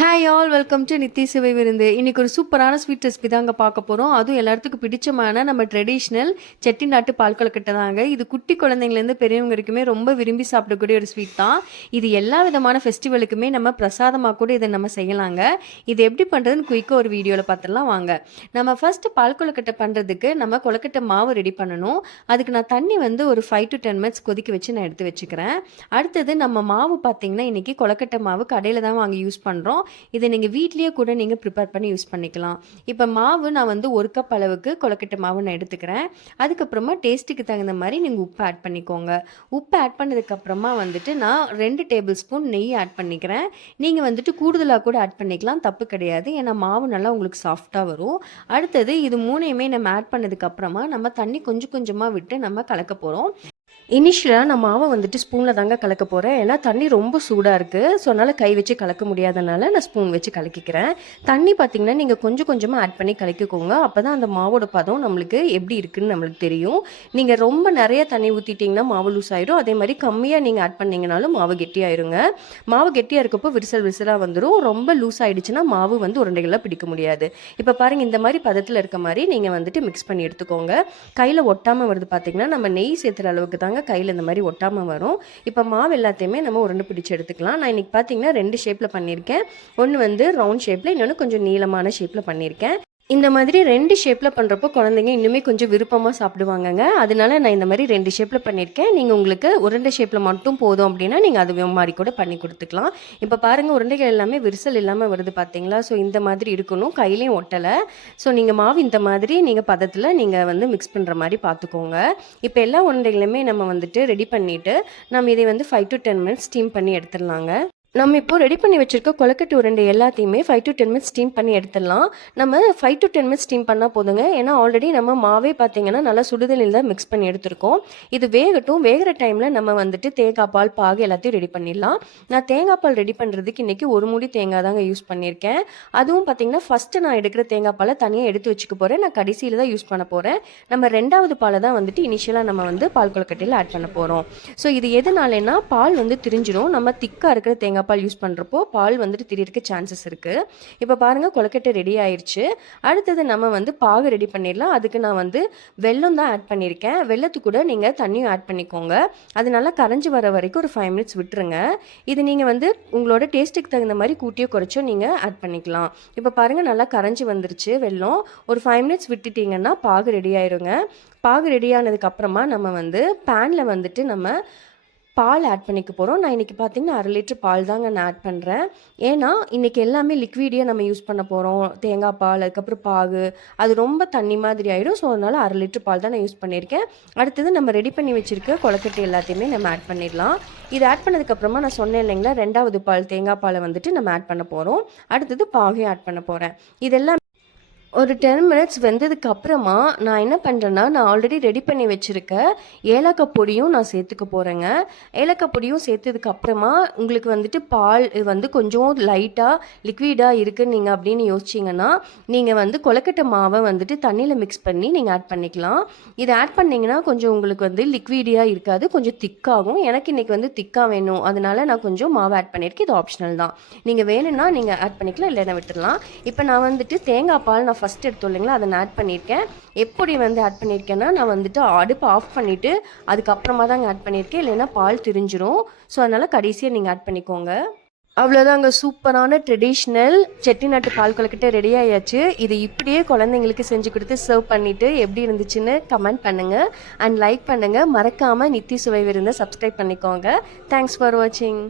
Hi all welcome to NITI சுவை விருந்து. இன்னைக்கு ஒரு சூப்பரான ஸ்வீட் ரெசிபி தாங்க பார்க்க போகிறோம். அதுவும் எல்லாத்துக்கும் பிடிச்சமான நம்ம ட்ரெடிஷ்னல் செட்டிநாட்டு பால் கொழுக்கட்டை தாங்க. இது குட்டி குழந்தைங்கலேருந்து பெரியவங்க வரைக்குமே ரொம்ப விரும்பி சாப்பிடக்கூடிய ஒரு ஸ்வீட் தான். இது எல்லா விதமான ஃபெஸ்டிவலுக்குமே நம்ம பிரசாதமாக கூட இதை நம்ம செய்யலாங்க. இது எப்படி பண்ணுறதுன்னு குயிக்காக ஒரு வீடியோவில் பார்த்துடலாம் வாங்க. நம்ம ஃபஸ்ட்டு பால் கொழுக்கட்டை பண்ணுறதுக்கு நம்ம கொழுக்கட்டை மாவு ரெடி பண்ணணும். அதுக்கு நான் தண்ணி வந்து ஒரு 5 to 10 minutes கொதிக்க வச்சு நான் எடுத்து வச்சுக்கிறேன். அடுத்தது நம்ம மாவு பார்த்திங்கன்னா இன்றைக்கி கொழுக்கட்டை மாவு கடையில் தான் வாங்கி யூஸ் பண்ணுறோம். இதை நீங்கள் வீட்லேயே கூட நீங்கள் ப்ரிப்பேர் பண்ணி யூஸ் பண்ணிக்கலாம். இப்போ மாவு நான் வந்து 1 கப் அளவுக்கு கொழுக்கட்டை மாவு நான் எடுத்துக்கிறேன். அதுக்கப்புறமா டேஸ்ட்டுக்கு தகுந்த மாதிரி நீங்கள் உப்பு ஆட் பண்ணிக்கோங்க. உப்பு ஆட் பண்ணதுக்கப்புறமா வந்துட்டு நான் 2 டேபிள் ஸ்பூன் நெய் ஆட் பண்ணிக்கிறேன். நீங்கள் வந்துட்டு கூடுதலாக கூட ஆட் பண்ணிக்கலாம், தப்பு கிடையாது. ஏன்னா மாவு நல்லா உங்களுக்கு சாஃப்டாக வரும். அடுத்தது இது மூணையுமே நம்ம ஆட் பண்ணதுக்கப்புறமா நம்ம தண்ணி கொஞ்சம் கொஞ்சமாக விட்டு நம்ம கலக்க போகிறோம். இனிஷியலாக நான் மாவை வந்துட்டு ஸ்பூனில் தாங்க கலக்க போகிறேன். ஏன்னா தண்ணி ரொம்ப சூடாக இருக்குது. ஸோ அதனால் கை வச்சு கலக்க முடியாதனால நான் ஸ்பூன் வச்சு கலக்கிக்கிறேன். தண்ணி பார்த்திங்கன்னா நீங்கள் கொஞ்சம் கொஞ்சமாக ஆட் பண்ணி கலக்கிக்கோங்க. அப்போ தான் அந்த மாவோட பதம் நம்மளுக்கு எப்படி இருக்குதுன்னு நம்மளுக்கு தெரியும். நீங்கள் ரொம்ப நிறைய தண்ணி ஊற்றிட்டிங்கன்னா மாவு லூஸ் ஆயிடும். அதே மாதிரி கம்மியாக நீங்கள் ஆட் பண்ணிங்கனாலும் மாவு கெட்டியாயிருங்க. மாவு கெட்டியாக இருக்கப்போ விரிசலாக வந்துடும். ரொம்ப லூஸ் ஆகிடுச்சுன்னா மாவு வந்து உருண்டைகளாக பிடிக்க முடியாது. இப்போ பாருங்கள், இந்த மாதிரி பதத்தில் இருக்க மாதிரி நீங்கள் வந்துட்டு மிக்ஸ் பண்ணி எடுத்துக்கோங்க. கையில் ஒட்டாமல் வருது பார்த்திங்கன்னா நம்ம நெய் சேர்த்துற அளவுக்கு தாங்க கையில் இந்த மாதிரி ஒட்டாமல் வரும். இப்போ மாவு எல்லாத்தையுமே நம்ம உருண்டை பிடிச்சி எடுத்துக்கலாம். நான் இன்றைக்கி பார்த்தீங்கன்னா 2 ஷேப்பில் பண்ணியிருக்கேன். ஒன்று வந்து ரவுண்ட் ஷேப்பில், இன்னொன்று கொஞ்சம் நீளமான ஷேப்பில் பண்ணியிருக்கேன். இந்த மாதிரி 2 ஷேப்பில் பண்ணுறப்போ குழந்தைங்க இன்னுமே கொஞ்சம் விருப்பமாக சாப்பிடுவாங்கங்க. அதனால நான் இந்த மாதிரி 2 ஷேப்பில் பண்ணியிருக்கேன். நீங்கள் உங்களுக்கு உருண்டை ஷேப்பில் மட்டும் போதும் அப்படின்னா நீங்கள் அது மாதிரி கூட பண்ணி கொடுத்துக்கலாம். இப்போ பாருங்கள், உருண்டைகள் எல்லாமே விரிசல் இல்லாமல் வருது பார்த்தீங்களா? ஸோ இந்த மாதிரி இருக்கணும், கையிலையும் ஒட்டலை. ஸோ நீங்கள் மாவு இந்த மாதிரி நீங்கள் பதத்தில் நீங்கள் வந்து மிக்ஸ் பண்ணுற மாதிரி பார்த்துக்கோங்க. இப்போ எல்லா உருண்டைகளுமே நம்ம வந்துட்டு ரெடி பண்ணிவிட்டு நம்ம இதை வந்து 5 to 10 minutes ஸ்டீம் பண்ணி எடுத்துடலாங்க. நம்ம இப்போ ரெடி பண்ணி வச்சுருக்க கொழுக்கட்டை உருண்டை எல்லாத்தையுமே 5 to 10 minutes ஸ்டீம் பண்ணி எடுத்துடலாம். நம்ம 5 to 10 minutes ஸ்டீம் பண்ணால் போதுங்க. ஏன்னா ஆல்ரெடி நம்ம மாவே பார்த்திங்கன்னா நல்லா சுடுதண்ணில் தான் மிக்ஸ் பண்ணி எடுத்துருக்கோம். இது வேகட்டும். வேகிற டைமில் நம்ம வந்துட்டு தேங்காய் பால், பாகு எல்லாத்தையும் ரெடி பண்ணிடலாம். நான் தேங்காய் பால் ரெடி பண்ணுறதுக்கு இன்றைக்கி 1 மூடி தேங்காய் தாங்க யூஸ் பண்ணியிருக்கேன். அதுவும் பார்த்திங்கன்னா ஃபஸ்ட்டு நான் எடுக்கிற தேங்காய் பாலை தனியாக எடுத்து வச்சுக்க போகிறேன். நான் கடைசியில் தான் யூஸ் பண்ண போகிறேன். நம்ம 2வது பாலை தான் வந்துட்டு இனிஷியலாக நம்ம வந்து பால் கொழுக்கட்டையில் ஆட் பண்ண போகிறோம். ஸோ இது எதனாலனா பால் வந்து திரிஞ்சிடும். நம்ம திக்காக இருக்கிற தேங்காய் பால் யூஸ் பண்ணுறப்போ பால் வந்துட்டு திரியிருக்க சான்சஸ் இருக்குது. இப்போ பாருங்கள், கொழுக்கட்டை ரெடி ஆயிடுச்சு. அடுத்தது நம்ம வந்து பாகு ரெடி பண்ணிடலாம். அதுக்கு நான் வந்து வெல்லம் தான் ஆட் பண்ணியிருக்கேன். வெல்லத்து கூட நீங்கள் தண்ணியும் ஆட் பண்ணிக்கோங்க. அது நல்லா கரைஞ்சி வர வரைக்கும் ஒரு 5 minutes விட்டுருங்க. இது நீங்கள் வந்து உங்களோட டேஸ்ட்டுக்கு தகுந்த மாதிரி கூட்டியோ குறைச்சோ நீங்கள் ஆட் பண்ணிக்கலாம். இப்போ பாருங்கள், நல்லா கரைஞ்சி வந்துருச்சு வெல்லம். ஒரு 5 minutes விட்டுட்டிங்கன்னா பாகு ரெடி ஆயிருங்க. பாகு ரெடி ஆனதுக்கப்புறமா நம்ம வந்து பேனில் வந்துட்டு நம்ம பால் ஆட் பண்ணிக்க போகிறோம். நான் இன்றைக்கி பார்த்திங்கன்னா 1/2 லிட்டர் பால் தாங்க நான் ஆட் பண்ணுறேன். ஏன்னா இன்றைக்கி எல்லாமே லிக்விடியாக நம்ம யூஸ் பண்ண போகிறோம். தேங்காய் பால், அதுக்கப்புறம் பாகு, அது ரொம்ப தண்ணி மாதிரி ஆகிடும். ஸோ அதனால் 1/2 லிட்டர் பால் தான் நான் யூஸ் பண்ணியிருக்கேன். அடுத்தது நம்ம ரெடி பண்ணி வச்சுருக்க கொழுக்கட்டை எல்லாத்தையுமே நம்ம ஆட் பண்ணிடலாம். இது ஆட் பண்ணதுக்கப்புறமா நான் சொன்னேன் இல்லைங்களா, 2வது பால் தேங்காய் பாலை வந்துட்டு நம்ம ஆட் பண்ண போகிறோம். அடுத்தது பாகையும் ஆட் பண்ண போகிறேன். இதெல்லாம் ஒரு 10 minutes வெந்ததுக்கு அப்புறமா நான் என்ன பண்ணுறேன்னா, நான் ஆல்ரெடி ரெடி பண்ணி வச்சுருக்க ஏலக்காய் பொடியும் நான் சேர்த்துக்க போகிறேங்க. ஏலக்காய் பொடியும் சேர்த்ததுக்கு அப்புறமா உங்களுக்கு வந்துட்டு பால் வந்து கொஞ்சம் லைட்டாக லிக்விடாக இருக்குன்னு நீங்கள் அப்படின்னு யோசிச்சிங்கன்னா நீங்கள் வந்து கொழுக்கட்டை மாவை வந்துட்டு தண்ணியில் மிக்ஸ் பண்ணி நீங்கள் ஆட் பண்ணிக்கலாம். இதை ஆட் பண்ணிங்கன்னா கொஞ்சம் உங்களுக்கு வந்து லிக்விடியாக இருக்காது, கொஞ்சம் திக்காகும். எனக்கு இன்றைக்கி வந்து திக்காக வேணும், அதனால நான் கொஞ்சம் மாவு ஆட் பண்ணியிருக்கேன். இது ஆப்ஷனல் தான். நீங்கள் வேணும்னா நீங்கள் ஆட் பண்ணிக்கலாம், இல்லைன்னா விட்டுடலாம். இப்போ நான் வந்துட்டு தேங்காய் பால் நான் ஃபஸ்ட் எடுத்தோம் இல்லைங்களா, அதை நான் ஆட் பண்ணியிருக்கேன். எப்படி வந்து ஆட் பண்ணியிருக்கேன்னா, நான் வந்துட்டு அடுப்பை ஆஃப் பண்ணிவிட்டு அதுக்கப்புறமா தாங்க ஆட் பண்ணியிருக்கேன், இல்லைன்னா பால் திரிஞ்சிரும். ஸோ அதனால் கடைசியாக நீங்கள் ஆட் பண்ணிக்கோங்க. அவ்வளோதாங்க, சூப்பரான ட்ரெடிஷ்னல் செட்டிநாட்டு பால் கொழுக்கட்டை ரெடி ஆயாச்சு. இது இப்படியே குழந்தைங்களுக்கு செஞ்சு கொடுத்து சர்வ் பண்ணிவிட்டு எப்படி இருந்துச்சுன்னு கமெண்ட் பண்ணுங்கள் அண்ட் லைக் பண்ணுங்கள். மறக்காமல் நித்தி சுவை விருந்தை சப்ஸ்கிரைப் பண்ணிக்கோங்க. தேங்க்ஸ் ஃபார் வாட்சிங்.